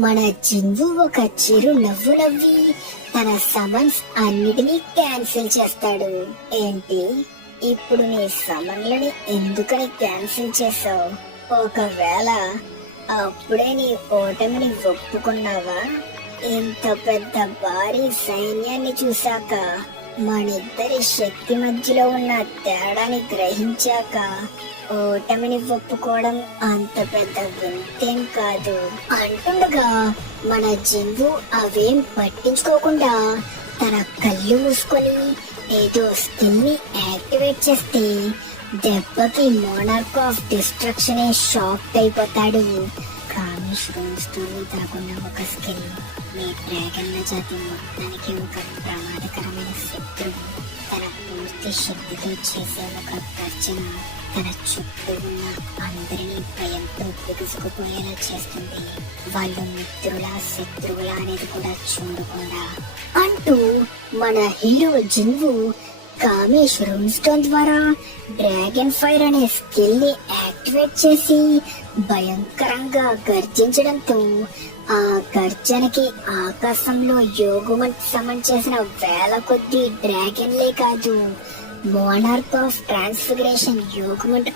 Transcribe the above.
మన జింగు ఒక చిరు నవ్వు నవ్వి తన సమన్స్ అన్నిటినీ క్యాన్సిల్ చేస్తాడు. ఏంటి, ఇప్పుడు నీ సమన్లని ఎందుకని క్యాన్సిల్ చేసావు? ఒకవేళ అప్పుడే నీ ఓటమిని ఒప్పుకున్నావా? ఇంత పెద్ద భారీ సైన్యాన్ని చూశాక, మనిద్దరి శక్తి మధ్యలో ఉన్న తేడాని గ్రహించాక ఓటమిని ఒప్పుకోవడం అంత పెద్ద వింతేం కాదు అంటుండగా మన జింగు అవేం పట్టించుకోకుండా తన కళ్ళు మూసుకొని ఏదో స్కిల్ ని యాక్టివేట్ చేస్తే దెబ్బకి మోనార్క్ ఆఫ్ డిస్ట్రక్షన్ షాక్ అయిపోతాడు. కామేష్ రూమ్స్టోన్ తనకున్న ఒక స్కిల్ మీ డ్రాగన్ల జాతి మొత్తానికి ఒక ప్రమాదకరమైన శత్రువు. తన పూర్తి శక్తితో చేసే ఒక గర్జన తన చుట్టూ ఉన్న అందరినీ భయంతో బిగుసుకుపోయేలా చేస్తుంది. వాళ్ళు మిత్రులా శత్రువులా అనేది కూడా చూడకుండా అంటూ మన హీరో జిన్వు కామేష్ రూమ్స్టోన్ ద్వారా డ్రాగన్ ఫైర్ అనే స్కిల్ ని యాక్టివేట్ చేసి భయంకరంగా గర్జించడంతో ఆ గర్జనకి ఆకాశంలో యోగుమంట్ సమన్ చేసిన వేల కొద్ది డ్రాగన్లే కాదు, మోనార్క్ ఆఫ్ ట్రాన్స్ఫిగరేషన్ యోగుమంట్